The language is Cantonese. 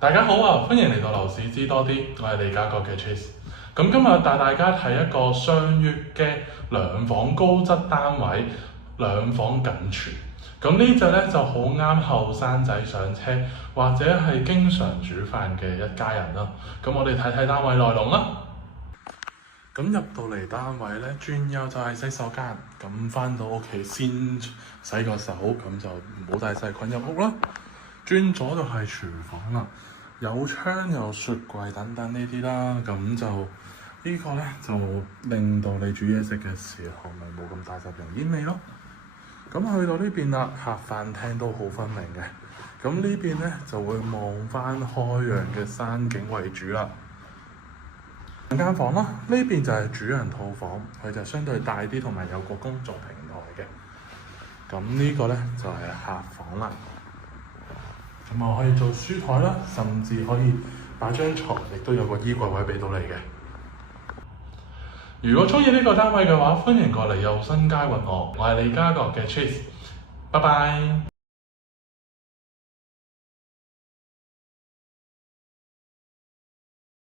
大家好啊，歡迎嚟到樓市知多啲，我係利嘉閣嘅 Chase。咁今日帶大家睇一個雙月嘅兩房高質單位，兩房僅存。咁呢隻咧就好啱後生仔上車，或者係經常煮飯嘅一家人啦。咁我哋睇睇單位內容啦。咁入到嚟單位咧，轉右就係洗手間。咁返到屋企先洗個手，咁就唔好帶細菌入屋啦。轉左就係廚房啦，有窗有雪櫃等等呢啲啦，咁就呢個咧就令到你煮嘢食嘅時候咪冇咁大陣油煙味咯。咁去到呢邊啦，客飯廳都好分明嘅。咁呢邊咧就會望翻開揚嘅山景為主啦。兩間房啦，呢邊就係主人套房，佢就相對大啲，同埋有個工作平台嘅。咁呢個咧就係客房啦。咁我可以做書台啦，甚至可以擺張床，亦都有個衣櫃位俾到你嘅。如果中意呢個單位嘅話，歡迎過嚟右新街揾我，我係利嘉閣嘅 Chase，拜拜。